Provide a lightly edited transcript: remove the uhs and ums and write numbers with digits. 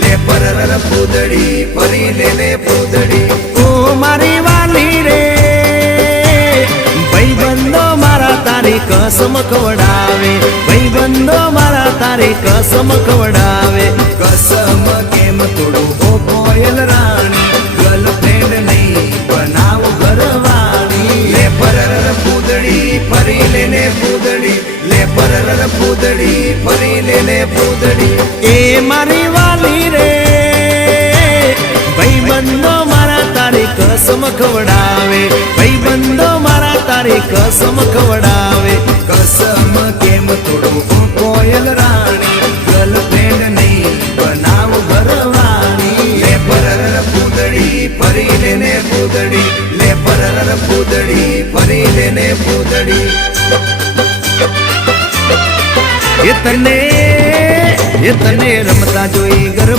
લે પરર પૂદડી ફરી લે પૂદડી ઓ મારી વાલી રે ભાઈબંધો મારા તારી કસમ ખવડાવે ભાઈબંધો મારા તારી કસમ ખવડાવે કસમ કેમ તોડું ઓ કોયલ રાણી ગર્લફ્રેન્ડ નહીં બનાવ ઘરવાળી લે પરર પૂદડી ફરી લે પૂદડી લે પરર પૂદડી ફરી લે પૂદડી એ મારી વાલી રે ભાઈબંધો મારા તારી કસમ ખવડાવે ભાઈબંધો મારા તારી કસમ ખવડાવે કસમ કેમ તોડું ઓ કોયલ રાણી ગર્લફ્રેન્ડ નહીં બનાવ ઘરવાળી લે પરર પૂદડી ફરી લે પૂદડી લે પરર પૂદડી ફરી લે પૂદડી એ તને રમતા જોઈ ગર